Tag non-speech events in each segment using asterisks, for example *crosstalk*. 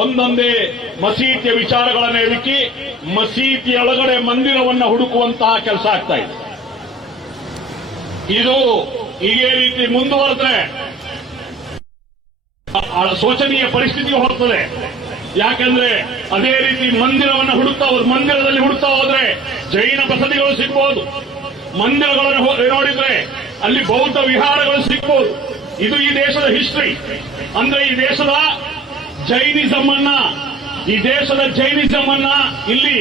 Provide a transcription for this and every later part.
ಒಂದೊಂದೇ ಮಸೀದಿಯ ವಿಚಾರಗಳನ್ನು ಹೆದಕಿ ಮಸೀದಿಯೊಳಗಡೆ ಮಂದಿರವನ್ನ ಹುಡುಕುವಂತಹ ಕೆಲಸ ಆಗ್ತಾ ಇದೆ. ಇದು ಇದೇ ರೀತಿ ಮುಂದುವರೆದ್ರೆ ಶೋಚನೀಯ ಪರಿಸ್ಥಿತಿ ಹೊರತದೆ ಯಾಕಂದ್ರೆ ಅದೇ ರೀತಿ ಮಂದಿರವನ್ನು ಹುಡುಕ್ತಾ ಹೋದ್ರೆ, ಮಂದಿರದಲ್ಲಿ ಹುಡುಕ್ತಾ ಹೋದ್ರೆ ಜೈನ ಬಸದಿಗಳು ಸಿಗ್ಬಹುದು ಮಂದಿರಗಳನ್ನು ನೋಡಿದ್ರೆ ಅಲ್ಲಿ ಬೌದ್ಧ ವಿಹಾರಗಳು ಸಿಗ್ಬಹುದು ಇದು ಈ ದೇಶದ ಹಿಸ್ಟ್ರಿ. ಅಂದ್ರೆ ಈ ದೇಶದ ಜೈನಿಸಂ ಅನ್ನ ಈ ದೇಶದ ಜೈನಿಸಂ ಅನ್ನ ಇಲ್ಲಿ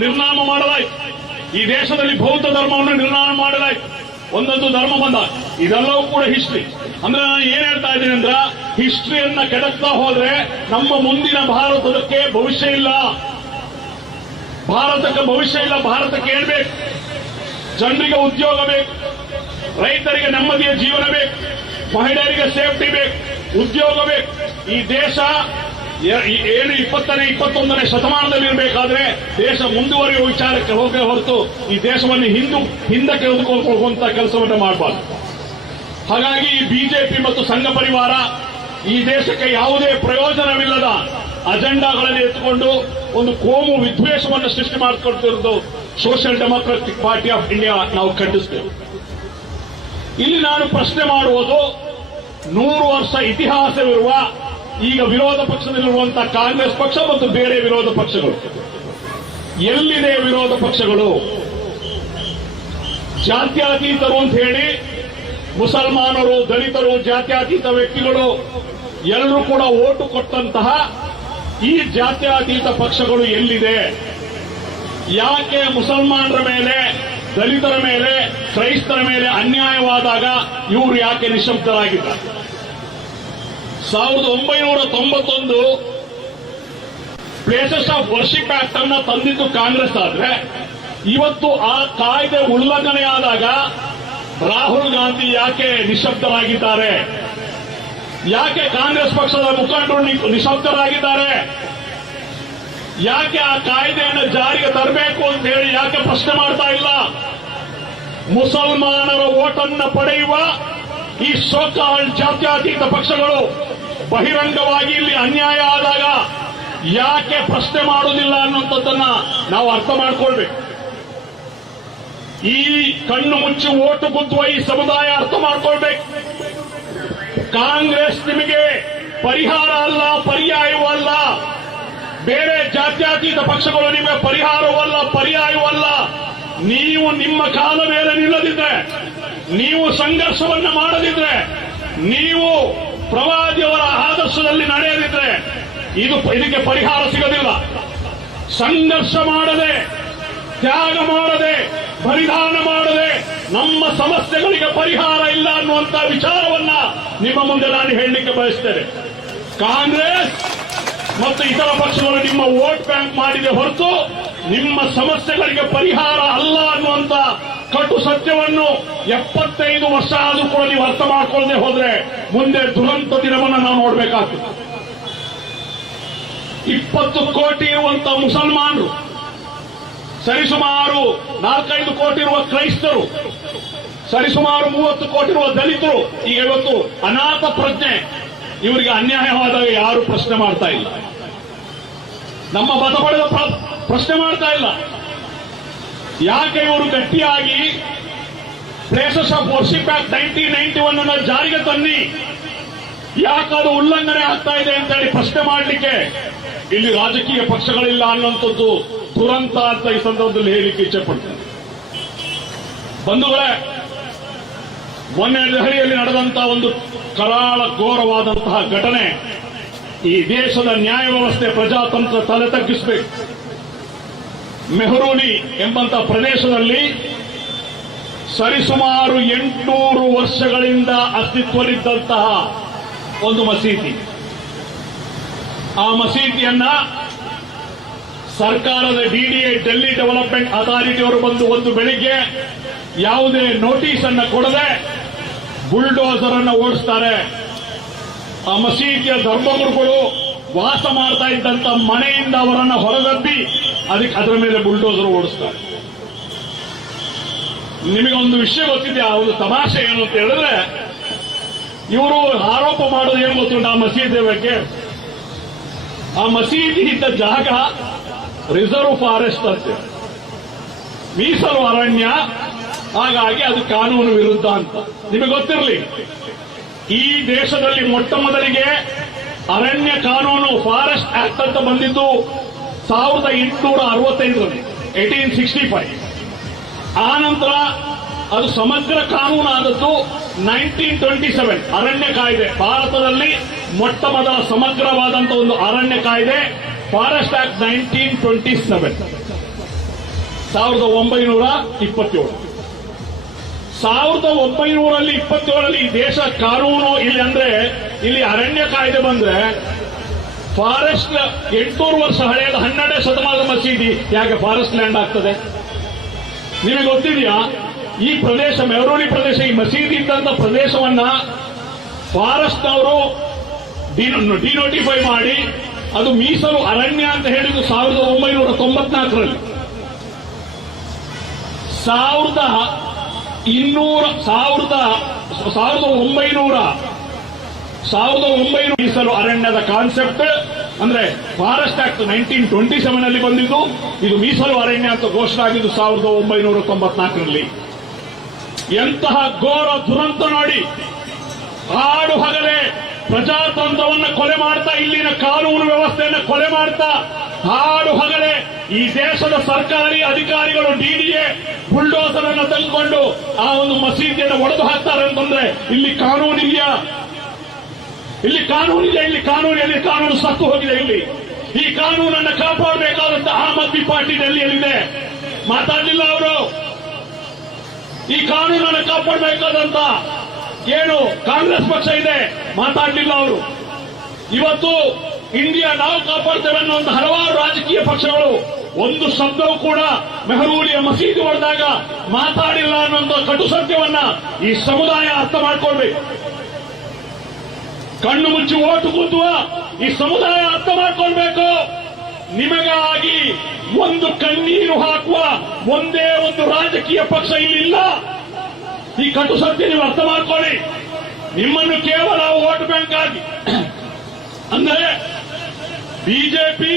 ನಿರ್ನಾಮ ಮಾಡಲಾಯಿತು. ಈ ದೇಶದಲ್ಲಿ ಬೌದ್ಧ ಧರ್ಮವನ್ನು ನಿರ್ನಾಮ ಮಾಡಲಾಯಿತು. ಒಂದೊಂದು ಧರ್ಮ ಬಂದ. ಇದೆಲ್ಲವೂ ಕೂಡ ಹಿಸ್ಟ್ರಿ. ಅಂದ್ರೆ ನಾನು ಏನ್ ಹೇಳ್ತಾ ಇದ್ದೀನಿ ಅಂದ್ರ, ಹಿಸ್ಟ್ರಿಯನ್ನ ಕೆಡಕ್ತಾ ಹೋದ್ರೆ ನಮ್ಮ ಮುಂದಿನ ಭಾರತಕ್ಕೆ ಭವಿಷ್ಯ ಇಲ್ಲ. ಭಾರತಕ್ಕೆ ಭವಿಷ್ಯ ಇಲ್ಲ, ಭಾರತಕ್ಕೆ ಹೇಳ್ಬೇಕು ಜನರಿಗೆ ಉದ್ಯೋಗ ಬೇಕು. ರೈತರಿಗೆ ನೆಮ್ಮದಿಯ ಜೀವನ ಬೇಕು. ಮಹಿಳೆಯರಿಗೆ ಸೇಫ್ಟಿ ಬೇಕು. ಉದ್ಯೋಗ ಬೇಕು ಈ ದೇಶ ಏಳು ಇಪ್ಪತ್ತನೇ, ಇಪ್ಪತ್ತೊಂದನೇ ಶತಮಾನದಲ್ಲಿ ಇರಬೇಕಾದ್ರೆ ದೇಶ ಮುಂದುವರಿಯುವ ವಿಚಾರಕ್ಕೆ ಹೋಗೇ ಹೊರತು ಈ ದೇಶವನ್ನು ಹಿಂದೂ, ಹಿಂದಕ್ಕೆ ತೆಗೆದುಕೊಂಡು ಹೋಗುವಂತ ಕೆಲಸವನ್ನು ಮಾಡಬಾರ್ದು. ಹಾಗಾಗಿ ಈ ಬಿಜೆಪಿ ಮತ್ತು ಸಂಘ ಪರಿವಾರ ಈ ದೇಶಕ್ಕೆ ಯಾವುದೇ ಪ್ರಯೋಜನವಿಲ್ಲದ ಅಜೆಂಡಾಗಳಲ್ಲಿ ಎತ್ತುಕೊಂಡು ಒಂದು ಕೋಮು ವಿದ್ವೇಷವನ್ನು ಸೃಷ್ಟಿ ಮಾಡಿಕೊಡ್ತಿರೋದು social democratic party of India ನಾವು ಖಂಡಿಸ್ತೇವೆ. ಇಲ್ಲಿ ನಾನು ಪ್ರಶ್ನೆ ಮಾಡುವುದು ನೂರು ವರ್ಷ ಇತಿಹಾಸವಿರುವ ಈಗ ವಿರೋಧ ಪಕ್ಷದಲ್ಲಿರುವಂತಹ ಕಾಂಗ್ರೆಸ್ ಪಕ್ಷ ಮತ್ತು ಬೇರೆ ವಿರೋಧ ಪಕ್ಷಗಳು. ಎಲ್ಲಿದೆ ವಿರೋಧ ಪಕ್ಷಗಳು? ಜಾತ್ಯಾತೀತರು ಅಂತ ಹೇಳಿ ಮುಸಲ್ಮಾನರು, ದಲಿತರು, ಜಾತ್ಯಾತೀತ ವ್ಯಕ್ತಿಗಳು ಎಲ್ಲರೂ ಕೂಡ ಓಟು ಕೊಟ್ಟಂತಹ ಈ ಜಾತ್ಯಾತೀತ ಪಕ್ಷಗಳು ಎಲ್ಲಿದೆ? ಯಾಕೆ ಮುಸಲ್ಮಾನರ ಮೇಲೆ ದಲಿತರ ಮೇಲೆ, ಕ್ರೈಸ್ತರ ಮೇಲೆ ಅನ್ಯಾಯವಾದಾಗ ಇವರು ಯಾಕೆ ನಿಶಬ್ದರಾಗಿದ್ದಾರೆ ಸಾವಿರದ ಒಂಬೈನೂರ ತೊಂಬತ್ತೊಂದು ಪ್ಲೇಸಸ್ ಆಫ್ ವರ್ಷಿಪ್ ಆಕ್ಟ್ ಅನ್ನ ತಂದಿದ್ದು ಕಾಂಗ್ರೆಸ್ ಆದ್ರೆ, ಇವತ್ತು ಆ ಕಾಯ್ದೆ ಉಲ್ಲಂಘನೆಯಾದಾಗ ರಾಹುಲ್ ಗಾಂಧಿ ಯಾಕೆ ನಿಶಬ್ದರಾಗಿದ್ದಾರೆ? ಯಾಕೆ ಕಾಂಗ್ರೆಸ್ ಪಕ್ಷದ ಮುಖಂಡರು ನಿಶಬ್ದರಾಗಿದ್ದಾರೆ? ಯಾಕೆ ಆ ಕಾಯ್ದೆಯನ್ನು ಜಾರಿಗೆ ತರಬೇಕು ಅಂತ ಹೇಳಿ ಯಾಕೆ ಪ್ರಶ್ನೆ ಮಾಡ್ತಾ ಇಲ್ಲ? ಮುಸಲ್ಮಾನರ ಓಟನ್ನು ಪಡೆಯುವ ಈ ಸೋಕಾಲ್ ಜಾತ್ಯತೀತ ಪಕ್ಷಗಳು ಬಹಿರಂಗವಾಗಿ ಇಲ್ಲಿ ಅನ್ಯಾಯ ಆದಾಗ ಯಾಕೆ ಪ್ರಶ್ನೆ ಮಾಡುವುದಿಲ್ಲ ಅನ್ನುವಂಥದ್ದನ್ನ ನಾವು ಅರ್ಥ ಮಾಡ್ಕೊಳ್ಬೇಕು. ಈ ಕಣ್ಣು ಮುಚ್ಚಿ ಓಟು ಗುದ್ದುವ ಈ ಸಮುದಾಯ ಅರ್ಥ ಮಾಡ್ಕೊಳ್ಬೇಕು. ಕಾಂಗ್ರೆಸ್ ನಿಮಗೆ ಪರಿಹಾರ ಅಲ್ಲ ಪರ್ಯಾಯವಲ್ಲ ಬೇರೆ ಜಾತ್ಯಾತೀತ ಪಕ್ಷಗಳು ನಿಮಗೆ ಪರಿಹಾರವಲ್ಲ, ಪರ್ಯಾಯವಲ್ಲ. ನೀವು ನಿಮ್ಮ ಕಾಲ ಮೇಲೆ ನಿಲ್ಲದಿದ್ರೆ, ನೀವು ಸಂಘರ್ಷವನ್ನು ಮಾಡದಿದ್ರೆ, ನೀವು ಪ್ರವಾದಿಯವರ ಆದರ್ಶದಲ್ಲಿ ನಡೆಯದಿದ್ರೆ, ಇದು ಇದಕ್ಕೆ ಪರಿಹಾರ ಸಿಗೋದಿಲ್ಲ. ಸಂಘರ್ಷ ಮಾಡದೆ, ತ್ಯಾಗ ಮಾಡದೆ, ಬಲಿದಾನ ಮಾಡದೆ, ನಮ್ಮ ಸಮಸ್ಯೆಗಳಿಗೆ ಪರಿಹಾರ ಇಲ್ಲ ಅನ್ನುವಂತ ವಿಚಾರವನ್ನ ನಿಮ್ಮ ಮುಂದೆ ನಾನು ಹೇಳಲಿಕ್ಕೆ ಬಯಸ್ತೇನೆ. ಕಾಂಗ್ರೆಸ್! ಮತ್ತು ಇತರ ಪಕ್ಷಗಳು ನಿಮ್ಮ ವೋಟ್ ಬ್ಯಾಂಕ್ ಮಾಡಿದೆ ಹೊರತು ನಿಮ್ಮ ಸಮಸ್ಯೆಗಳಿಗೆ ಪರಿಹಾರ ಅಲ್ಲ ಅನ್ನುವಂತ ಕಟು ಸತ್ಯವನ್ನು ಎಪ್ಪತ್ತೈದು ವರ್ಷ ಆದರೂ ಕೂಡ ನೀವು ಅರ್ಥ ಮಾಡ್ಕೊಳ್ಳದೆ ಹೋದ್ರೆ ಮುಂದೆ ದುರಂತ ದಿನವನ್ನು ನಾವು ನೋಡಬೇಕಾಗ್ತದೆ. ಇಪ್ಪತ್ತು ಕೋಟಿ ಇರುವಂತ ಮುಸಲ್ಮಾನರು, ಸರಿಸುಮಾರು ನಾಲ್ಕೈದು ಕೋಟಿ ಇರುವ ಕ್ರೈಸ್ತರು, ಸರಿಸುಮಾರು ಮೂವತ್ತು ಕೋಟಿ ಇರುವ ದಲಿತರು, ಈಗ ಇವತ್ತು ಅನಾಥ ಪ್ರಜ್ಞೆ ಇವರಿಗೆ ಅನ್ಯಾಯವಾದಾಗ ಯಾರು ಪ್ರಶ್ನೆ ಮಾಡ್ತಾ ಇಲ್ಲ. ನಮ್ಮ ಮತ ಪಡೆದ ಪ್ರ- ಪ್ರಶ್ನೆ ಮಾಡ್ತಾ ಇಲ್ಲ. ಯಾಕೆ ಇವರು ಗಟ್ಟಿಯಾಗಿ places of worship act nineteen ninety one ಅನ್ನ ಜಾರಿಗೆ ತನ್ನಿ ಯಾಕದು ಉಲ್ಲಂಘನೆ ಆಗ್ತಾ ಇದೆ ಅಂತ ಹೇಳಿ ಪ್ರಶ್ನೆ ಮಾಡಲಿಕ್ಕೆ ಇಲ್ಲಿ ರಾಜಕೀಯ ಪಕ್ಷಗಳಿಲ್ಲ ಅನ್ನುವಂಥದ್ದು ದುರಂತ ಅಂತ ಈ ಸಂದರ್ಭದಲ್ಲಿ ಹೇಳಲಿಕ್ಕೆ ಇಚ್ಛೆ ಪಡ್ತೇನೆ. ಬಂಧುಗಳೇ ಮೊನ್ನೆ ದೆಹಲಿಯಲ್ಲಿ ನಡೆದಂತಹ ಒಂದು ಕರಾಳ ಘೋರವಾದಂತಹ ಘಟನೆ. ಈ ದೇಶದ ನ್ಯಾಯ ವ್ಯವಸ್ಥೆ ಪ್ರಜಾತಂತ್ರ ತಲೆ ತಗ್ಗಿಸಬೇಕು. ಮೆಹರೂನಿ ಎಂಬಂತಹ ಪ್ರದೇಶದಲ್ಲಿ ಸರಿಸುಮಾರು ಎಂಟುನೂರು ವರ್ಷಗಳಿಂದ ಅಸ್ತಿತ್ವದಲ್ಲಿದ್ದಂತಹ ಒಂದು ಮಸೀದಿ. ಆ ಮಸೀದಿಯನ್ನ ಸರ್ಕಾರದ ಡಿಡಿಎ ಡೆಲ್ಲಿ ಡೆವಲಪ್ಮೆಂಟ್ ಅಥಾರಿಟಿಯವರು ಬಂದು ಒಂದು ಬೆಳಿಗ್ಗೆ ಯಾವುದೇ ನೋಟಿಸ್ ಅನ್ನು ಕೊಡದೆ ಬುಲ್ಡೋಸರ್ ಅನ್ನು ಓಡಿಸ್ತಾರೆ. ಆ ಮಸೀದಿಯ ಧರ್ಮಗುರುಗಳು ವಾಸ ಮಾಡ್ತಾ ಇದ್ದಂತ ಮನೆಯಿಂದ ಅವರನ್ನ ಹೊರದಬ್ಬಿ ಅದಕ್ಕೆ ಅದರ ಮೇಲೆ ಬುಲ್ಡೋಸರ್ ಓಡಿಸ್ತಾರೆ. ನಿಮಗೊಂದು ವಿಷಯ ಗೊತ್ತಿದೆ, ಆ ಒಂದು ತಮಾಷೆ ಏನು ಅಂತ ಹೇಳಿದ್ರೆ, ಇವರು ಆರೋಪ ಮಾಡೋದು ಏನು ಗೊತ್ತುಂಟು ಆ ಮಸೀದಿ ಬಗ್ಗೆ? ಆ ಮಸೀದಿ ಇದ್ದ ಜಾಗ ರಿಸರ್ವ್ ಫಾರೆಸ್ಟ್ ಅಂತೆ. ಮೀಸಲು ಅರಣ್ಯ ಹಾಗಾಗಿ ಅದು ಕಾನೂನು ವಿರುದ್ಧ ಅಂತ. ನಿಮಗೆ ಗೊತ್ತಿರಲಿ, ಈ ದೇಶದಲ್ಲಿ ಮೊಟ್ಟ ಮೊದಲಿಗೆ ಅರಣ್ಯ ಕಾನೂನು ಫಾರೆಸ್ಟ್ ಆಕ್ಟ್ ಅಂತ ಬಂದಿದ್ದು ಸಾವಿರದ ಎಂಟುನೂರ ಅರವತ್ತೈದರಲ್ಲಿ ಏಟೀನ್ ಸಿಕ್ಸ್ಟಿ ಫೈವ್ ಆ ನಂತರ ಅದು ಸಮಗ್ರ ಕಾನೂನು ಆದದ್ದು ನೈನ್ಟೀನ್ ಟ್ವೆಂಟಿ ಸೆವೆನ್ ಅರಣ್ಯ ಕಾಯ್ದೆ. ಭಾರತದಲ್ಲಿ ಮೊಟ್ಟ ಮೊದಲ ಸಮಗ್ರವಾದಂತಹ ಒಂದು ಅರಣ್ಯ ಕಾಯ್ದೆ, forest act nineteen twenty seven ಸಾವಿರದ ಒಂಬೈನೂರ ಇಪ್ಪತ್ತೇಳು. ಸಾವಿರದ ಒಂಬೈನೂರಲ್ಲಿ ಇಪ್ಪತ್ತೇಳರಲ್ಲಿ ಈ ದೇಶ ಕಾನೂನು ಇಲ್ಲಿ ಅಂದ್ರೆ ಇಲ್ಲಿ ಅರಣ್ಯ ಕಾಯ್ದೆ ಬಂದ್ರೆ ಫಾರೆಸ್ಟ್ ಎಂಟುನೂರು ವರ್ಷ ಹಳೆಯದ ಹನ್ನೆರಡನೇ ಶತಮಾನದ ಮಸೀದಿ ಯಾಕೆ ಫಾರೆಸ್ಟ್ ಲ್ಯಾಂಡ್ ಆಗ್ತದೆ? ನಿಮಗೆ ಗೊತ್ತಿದೆಯಾ? ಈ ಪ್ರದೇಶ ಮೆಹರೂಲಿ ಪ್ರದೇಶ, ಈ ಮಸೀದಿ ಇದ್ದಂತ ಪ್ರದೇಶವನ್ನ ಫಾರೆಸ್ಟ್ನವರು ಡಿನೋಟಿಫೈ ಮಾಡಿ, ಅದು ಮೀಸಲು ಅರಣ್ಯ ಅಂತ ಹೇಳಿದ್ದು ಸಾವಿರದ ಒಂಬೈನೂರ ತೊಂಬತ್ನಾಲ್ಕರಲ್ಲಿ. ಸಾವಿರದ ಇನ್ನೂರ ಸಾವಿರದ ಸಾವಿರದ ಒಂಬೈನೂರ ಸಾವಿರದ ಒಂಬೈನೂರ ಮೀಸಲು ಅರಣ್ಯದ ಕಾನ್ಸೆಪ್ಟ್ ಅಂದ್ರೆ forest act nineteen twenty seven ಅಲ್ಲಿ ಬಂದಿದ್ದು. ಇದು ಮೀಸಲು ಅರಣ್ಯ ಅಂತ ಘೋಷಣೆ ಆಗಿದ್ದು ಸಾವಿರದ ಒಂಬೈನೂರ ತೊಂಬತ್ನಾಲ್ಕರಲ್ಲಿ. ಎಂತಹ ಘೋರ ದುರಂತ ನೋಡಿ ಹಾಡು ಹಗಲೇ ಪ್ರಜಾತಂತ್ರವನ್ನು ಕೊಲೆ ಮಾಡ್ತಾ, ಇಲ್ಲಿನ ಕಾನೂನು ವ್ಯವಸ್ಥೆಯನ್ನು ಕೊಲೆ ಮಾಡ್ತಾ ಹಾಡು ಹಗಲೇ ಈ ದೇಶದ ಸರ್ಕಾರಿ ಅಧಿಕಾರಿಗಳು ಡಿಡಿಎ ಬುಲ್ಡೋಸರ್ ಅನ್ನು ತಂದುಕೊಂಡು ಆ ಒಂದು ಮಸೀದಿಯನ್ನು ಒಡೆದು ಹಾಕ್ತಾರೆ ಅಂತಂದ್ರೆ ಇಲ್ಲಿ ಕಾನೂನಿದೆಯಾ ಇಲ್ಲಿ ಕಾನೂನಿದೆ ಇಲ್ಲಿ ಕಾನೂನು, ಎಲ್ಲಿ ಕಾನೂನು ಸತ್ತು ಹೋಗಿದೆ, ಇಲ್ಲಿ. ಈ ಕಾನೂನನ್ನು ಕಾಪಾಡಬೇಕಾದಂತ ಆಮ್ ಆದ್ಮಿ ಪಾರ್ಟಿ ಡೆಲ್ಲಿಯಲ್ಲಿದೆ ಮಾತಾಡಲಿಲ್ಲ ಅವರು. ಈ ಕಾನೂನನ್ನು ಕಾಪಾಡಬೇಕಾದಂತ ಏನು ಕಾಂಗ್ರೆಸ್ ಪಕ್ಷ ಇದೆ? ಮಾತಾಡಲಿಲ್ಲ ಅವರು. ಇವತ್ತು ಇಂಡಿಯಾ ನಾವು ಕಾಪಾಡ್ತೇವೆ ಅನ್ನೋ ಒಂದು ಹಲವಾರು ರಾಜಕೀಯ ಪಕ್ಷಗಳು ಒಂದು ಶಬ್ದವೂ ಕೂಡ ಮೆಹರೂಲಿಯ ಮಸೀದಿ ಹೊಡೆದಾಗ ಮಾತಾಡಿಲ್ಲ ಅನ್ನೋ ಕಟು ಸತ್ಯವನ್ನ ಈ ಸಮುದಾಯ ಅರ್ಥ ಮಾಡ್ಕೊಳ್ಬೇಕು ಕಣ್ಣು ಮುಚ್ಚಿ ಓಟು ಕೂತುವ ಈ ಸಮುದಾಯ ಅರ್ಥ ಮಾಡ್ಕೊಳ್ಬೇಕು. ನಿಮಗಾಗಿ ಒಂದು ಕಣ್ಣೀರು ಹಾಕುವ ಒಂದೇ ಒಂದು ರಾಜಕೀಯ ಪಕ್ಷ ಇಲ್ಲಿಲ್ಲ. ಈ ಕಟು ಸತ್ಯ ನೀವು ಅರ್ಥ ಮಾಡ್ಕೊಳ್ಳಿ. ನಿಮ್ಮನ್ನು ಕೇವಲ ಓಟ್ ಬ್ಯಾಂಕ್ ಆಗಿ. *coughs* ಅಂದರೆ ಬಿಜೆಪಿ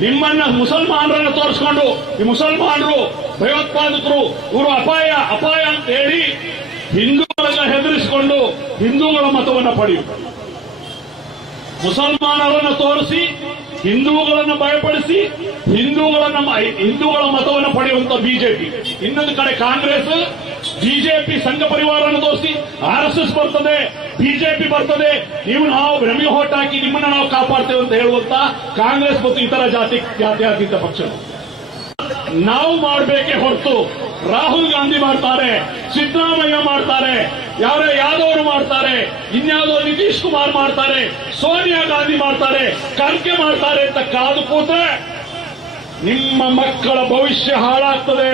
ನಿಮ್ಮನ್ನ ಮುಸಲ್ಮಾನರನ್ನ ತೋರಿಸ್ಕೊಂಡು, ಈ ಮುಸಲ್ಮಾನರು ಭಯೋತ್ಪಾದಕರು, ಇವರು ಅಪಾಯ ಅಪಾಯ ಅಂತ ಹೇಳಿ ಹಿಂದೂಗಳನ್ನ ಹೆದರಿಸಿಕೊಂಡು ಹಿಂದೂಗಳ ಮತವನ್ನ ಪಡೆಯುತ್ತೆ ಮುಸಲ್ಮಾನರನ್ನು ತೋರಿಸಿ, ಹಿಂದೂಗಳನ್ನು ಭಯಪಡಿಸಿ, ಹಿಂದೂಗಳನ್ನ ಹಿಂದೂಗಳ ಮತವನ್ನು ಪಡೆಯುವಂತ ಬಿಜೆಪಿ. ಇನ್ನೊಂದು ಕಡೆ ಕಾಂಗ್ರೆಸ್, ಬಿಜೆಪಿ ಸಂಘ ಪರಿವಾರವನ್ನು ತೋರಿಸಿ, ಆರ್ ಎಸ್ ಎಸ್ ಬರ್ತದೆ ಬಿಜೆಪಿ ಬರ್ತದೆ, ನೀವು ನಾವು ಭ್ರಮೆ ಹೋಟ್ ಹಾಕಿ ನಿಮ್ಮನ್ನ ನಾವು ಕಾಪಾಡ್ತೇವೆ ಅಂತ ಹೇಳುವಂತ ಕಾಂಗ್ರೆಸ್ ಮತ್ತು ಇತರ ಜಾತಿ, ಜಾತ್ಯಾತೀತ ಪಕ್ಷಗಳು. ನಾವು ಮಾಡಬೇಕೇ ಹೊರತು ರಾಹುಲ್ ಗಾಂಧಿ ಮಾಡ್ತಾರೆ, ಸಿದ್ದರಾಮಯ್ಯ ಮಾಡ್ತಾರೆ, ಯಾರ ಯಾದವರು ಮಾಡ್ತಾರೆ ಇನ್ಯಾವುದೋ ನಿತೀಶ್ ಕುಮಾರ್ ಮಾಡ್ತಾರೆ, ಸೋನಿಯಾ ಗಾಂಧಿ ಮಾಡ್ತಾರೆ ಖರ್ಗೆ ಮಾಡ್ತಾರೆ ಅಂತ ಕಾದು ಕೂತ್ರೆ ನಿಮ್ಮ ಮಕ್ಕಳ ಭವಿಷ್ಯ ಹಾಳಾಗ್ತದೆ.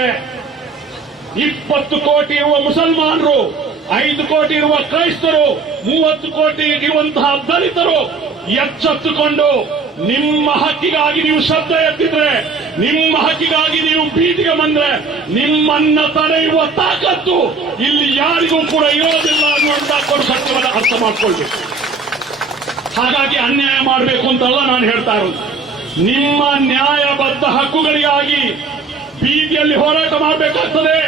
ಇಪ್ಪತ್ತು ಕೋಟಿ ಇರುವ ಮುಸಲ್ಮಾನರು ಐದು ಕೋಟಿ ಇರುವ ಕ್ರೈಸ್ತರು, ಮೂವತ್ತು ಕೋಟಿ ಇರುವಂತಹ ದಲಿತರು ಎಚ್ಚೆತ್ತುಕೊಂಡು ನಿಮ್ಮ ಹಕ್ಕಿಗಾಗಿ ನೀವು ಶಬ್ದ ಎತ್ತಿದ್ರೆ, ನಿಮ್ಮ ಹಕ್ಕಿಗಾಗಿ ನೀವು ಬೀದಿಗೆ ಬಂದ್ರೆ, ನಿಮ್ಮನ್ನ ತಡೆಯುವ ತಾಕತ್ತು ಇಲ್ಲಿ ಯಾರಿಗೂ ಕೂಡ ಇರೋದಿಲ್ಲ ಅನ್ನುವಂತ ಸತ್ಯವನ್ನು ಅರ್ಥ ಮಾಡ್ಕೊಳ್ಬೇಕು. ಹಾಗಾಗಿ ಅನ್ಯಾಯ ಮಾಡಬೇಕು ಅಂತಲ್ಲ ನಾನು ಹೇಳ್ತಾ ಇರೋದು. ನಿಮ್ಮ ನ್ಯಾಯಬದ್ಧ ಹಕ್ಕುಗಳಿಗಾಗಿ ಬೀದಿಯಲ್ಲಿ ಹೋರಾಟ ಮಾಡಬೇಕಾಗ್ತದೆ,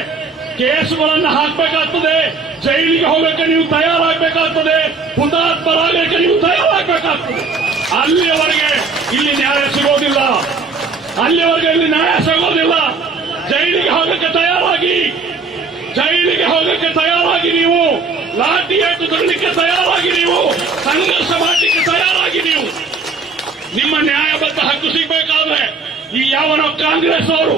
ಕೇಸುಗಳನ್ನು ಹಾಕಬೇಕಾಗ್ತದೆ ಜೈಲಿಗೆ ಹೋಗಕ್ಕೆ ನೀವು ತಯಾರಾಗಬೇಕಾಗ್ತದೆ. ಹುತಾತ್ಮರಾಗಕ್ಕೆ ನೀವು ತಯಾರಾಗಬೇಕಾಗ್ತದೆ. ಅಲ್ಲಿಯವರೆಗೆ ಇಲ್ಲಿ ನ್ಯಾಯ ಸಿಗೋದಿಲ್ಲ. ಅಲ್ಲಿಯವರೆಗೆ ಇಲ್ಲಿ ನ್ಯಾಯ ಸಿಗೋದಿಲ್ಲ. ಜೈಲಿಗೆ ಹೋಗಕ್ಕೆ ತಯಾರಾಗಿ. ಜೈಲಿಗೆ ಹೋಗಕ್ಕೆ ತಯಾರಾಗಿ ನೀವು. ಲಾಠಿ ಏಟು ತರಲಿಕ್ಕೆ ತಯಾರಾಗಿ ನೀವು. ಸಂಘರ್ಷ ಮಾಡಲಿಕ್ಕೆ ತಯಾರಾಗಿ ನೀವು. ನಿಮ್ಮ ನ್ಯಾಯಬದ್ಧ ಹಕ್ಕು ಸಿಗಬೇಕಾದ್ರೆ ಈ ಯಾವನೋ ಕಾಂಗ್ರೆಸ್ ಅವರು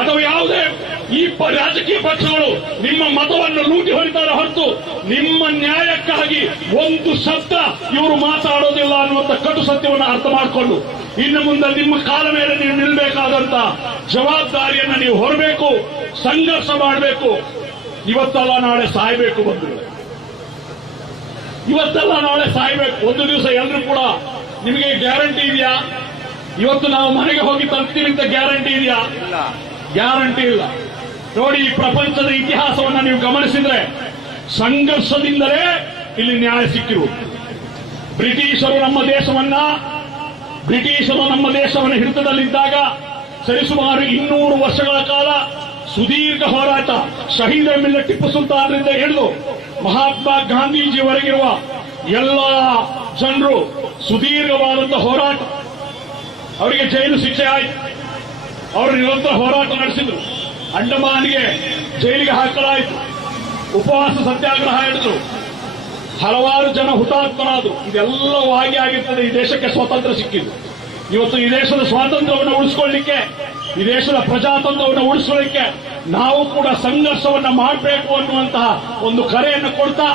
ಅಥವಾ ಯಾವುದೇ ಈ ರಾಜಕೀಯ ಪಕ್ಷಗಳು ನಿಮ್ಮ ಮತವನ್ನು ಲೂಟಿ ಹೊರಿತಾರೆ ಹೊರತು ನಿಮ್ಮ ನ್ಯಾಯಕ್ಕಾಗಿ ಒಂದು ಶಬ್ದ ಇವರು ಮಾತಾಡೋದಿಲ್ಲ ಅನ್ನುವಂಥ ಕಟು ಸತ್ಯವನ್ನು ಅರ್ಥ ಮಾಡಿಕೊಂಡು ಇನ್ನು ಮುಂದೆ ನಿಮ್ಮ ಕಾಲ ಮೇಲೆ ನೀವು ನಿಲ್ಲಬೇಕಾದಂತ ಜವಾಬ್ದಾರಿಯನ್ನು ನೀವು ಹೊರಬೇಕು ಸಂಘರ್ಷ ಮಾಡಬೇಕು. ಇವತ್ತಲ್ಲ ನಾಳೆ ಸಾಯ್ಬೇಕು ಬಂಧುಗಳು. ಇವತ್ತಲ್ಲ ನಾಳೆ ಸಾಯ್ಬೇಕು. ಒಂದು ದಿವಸ ಎಲ್ಲರೂ ಕೂಡ ನಿಮಗೆ ಗ್ಯಾರಂಟಿ ಇದೆಯಾ? ಇವತ್ತು ನಾವು ಮನೆಗೆ ಹೋಗಿ ತಲುಪ್ತೀವಿ ಅಂತ ಗ್ಯಾರಂಟಿ ಇದೆಯಾ? ಗ್ಯಾರಂಟಿ ಇಲ್ಲ. ನೋಡಿ ಪ್ರಪಂಚದ ಇತಿಹಾಸವನ್ನ ನೀವು ಗಮನಿಸಿದ್ರೆ ಸಂಘರ್ಷದಿಂದಲೇ ಇಲ್ಲಿ ನ್ಯಾಯ ಸಿಕ್ಕಿರುವುದು. ಬ್ರಿಟಿಷರು ನಮ್ಮ ದೇಶವನ್ನ, ಬ್ರಿಟಿಷರು ನಮ್ಮ ದೇಶವನ್ನು ಹಿಡಿತದಲ್ಲಿದ್ದಾಗ ಸರಿಸುಮಾರು ಇನ್ನೂರು ವರ್ಷಗಳ ಕಾಲ ಸುದೀರ್ಘ ಹೋರಾಟ, ಶಹೀದ ಮಿಲ್ಲ ಟಿಪ್ಪು ಸುಲ್ತಾನರಿಂದ ಹಿಡಿದು ಮಹಾತ್ಮ ಗಾಂಧೀಜಿವರೆಗಿರುವ ಎಲ್ಲ ಜನರು ಸುದೀರ್ಘವಾದಂತಹ ಹೋರಾಟ. ಅವರಿಗೆ ಜೈಲು ಶಿಕ್ಷೆ ಆಯಿತು. ಅವರು ನಿರಂತರ ಹೋರಾಟ ನಡೆಸಿದ್ರು. ಅಂಡಮಾನ್ಗೆ ಜೈಲಿಗೆ ಹಾಕಲಾಯಿತು. ಉಪವಾಸ ಸತ್ಯಾಗ್ರಹ ಹಿಡಿದ್ರು ಹಲವಾರು ಜನ ಹುತಾತ್ಮರಾದರು. ಇದೆಲ್ಲವಾಗಿ ಆಗಿರ್ತದೆ. ಈ ದೇಶಕ್ಕೆ ಸ್ವಾತಂತ್ರ್ಯ ಸಿಕ್ಕಿದ್ದು. ಇವತ್ತು ಈ ದೇಶದ ಸ್ವಾತಂತ್ರ್ಯವನ್ನು ಉಳಿಸ್ಕೊಳ್ಳಿಕ್ಕೆ, ಈ ದೇಶದ ಪ್ರಜಾತಂತ್ರವನ್ನು ಉಳಿಸ್ಕೊಳ್ಳಿಕ್ಕೆ ನಾವು ಕೂಡ ಸಂಘರ್ಷವನ್ನು ಮಾಡಬೇಕು ಅನ್ನುವಂತಹ ಒಂದು ಕರೆಯನ್ನು ಕೊಡ್ತಾ